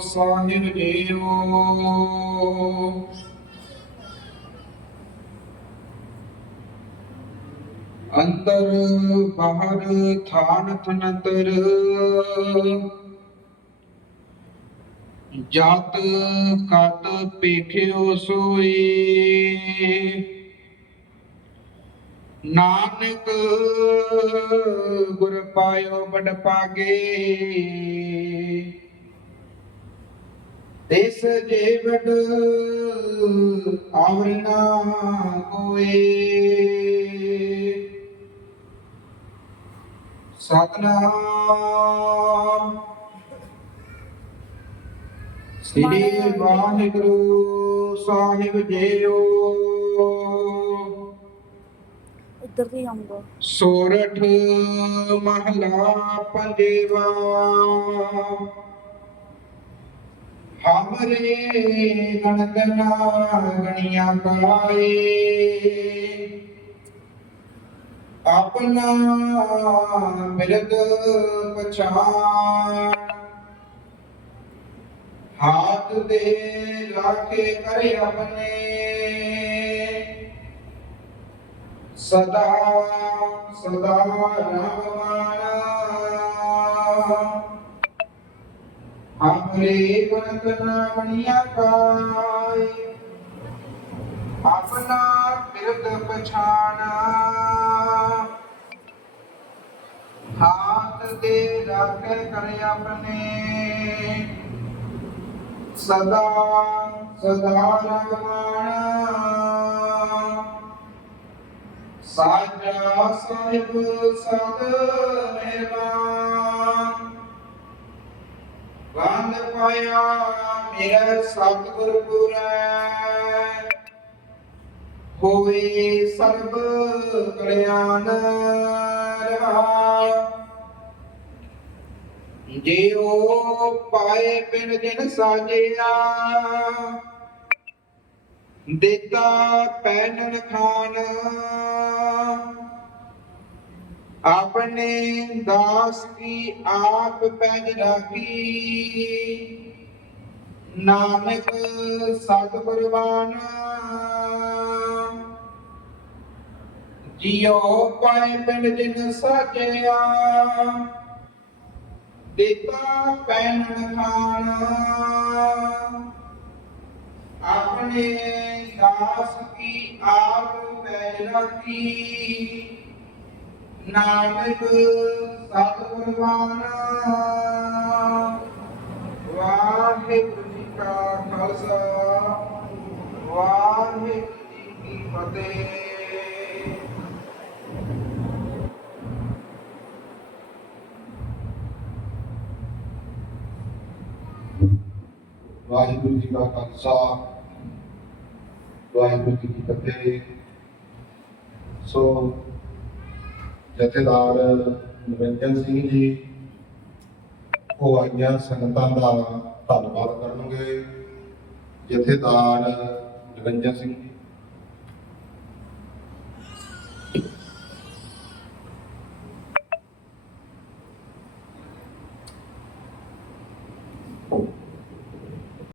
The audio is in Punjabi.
ਸਾਹਿਬ ਜੀਓ। ਅੰਦਰ ਬਾਹਰ ਥਾਨ ਥਨੰਤਰ ਜਤ ਕਤ ਪੇਖਿਓ ਸੋਈ। ਨਾਨਕ ਗੁਰ ਪਾਇਓ ਬੜ ਪਾਗੇ। ਤਿਸ ਜੇ ਬੜ ਆਵਰਨਾ ਕੋਏ ਸਤਨਾਮ। ਸ੍ਰੀ ਵਾਹਿਗੁਰੂ ਸਾਹਿਬ ਜੀਓ। ਇੱਧਰ ਆਉਂਗਾ। ਸੋਰਠ ਮਹਲਾ ਪੰਜਵਾ। ਹਮਰੇ ਗਣਗਨਾ ਗਣੀਆਂ ਕਾਏ ਆਪਣਾ ਮਿਰਗ ਪਛਾਣ। ਹਾਥ ਦੇ ਲਾਖੇ ਕਰੇ ਆਪਣੇ। ਸਦਾ ਸਦਾ ਰਮਮਾਨਾ ਹਮਰੇ ਗੁਣਗਨਾ ਬਣੀਆਂ ਕਾਏ ਆਪਣਾ ਬਿਰਦ ਪਛਾਣਾ। ਹਾਥ ਦੇ ਰਾਖੇ ਕਰੇ ਆਪਣੇ। ਸਦਾ ਸਦਾ ਰਗਮਾਣਾ ਸਾਜਾ ਸਾਹਿਬ ਸਦ ਮਿਹਰਬਾਨ ਵੰਦ ਪਾਇਆ, ਮੇਰਾ ਸਤਿਗੁਰ ਪੁਰੈ। ਹੋਏ ਸਰਬ ਕਲਿਆਣ ਰਹਾ। ਜਿਉ ਪਾਏ ਪਿੰਡ ਜਿਨ ਸਾਜਿਆ, ਦਿੱਤਾ ਪੈਨਨ ਖਾਨ ਆਪਣੇ ਦਾਸ ਕੀ ਆਪ ਪੈਜ ਰਾਖੀ ਨਾਨਕ ਸਤਿਗੁਰਵਾਨ ਜਿਉ ਪਾਏ ਪਿੰਡ ਜਿਨ ਸਾਜਿਆ। ਦਿੱਤਾ ਪੈਨਨ ਖਾਨ ਆਪਣੇ ਦਾਸ ਕੀ ਆਪ ਪੈਜ ਰਾਖੀ ਨਾਨਕ ਸਤਿਗੁਰਵਾਨ ਵਾਹਿਗੁਰੂ ਜੀ ਕਾ ਖਾਲਸਾ, ਵਾਹਿਗੁਰੂ ਜੀ ਕੀ ਫਤਿਹ। ਵਾਹਿਗੁਰੂ ਜੀ ਕਾ ਖਾਲਸਾ, ਵਾਹਿਗੁਰੂ ਜੀ ਕੀ ਫਤਿਹ। ਸੋ ਜਥੇਦਾਰ ਨਿਰੰਜਨ ਸਿੰਘ ਜੀ ਉਹ ਆਈਆਂ ਸੰਗਤਾਂ ਦਾ ਧੰਨਵਾਦ ਕਰਨਗੇ। ਜਥੇਦਾਰ ਨਿਰੰਜਨ ਸਿੰਘ ਜੀ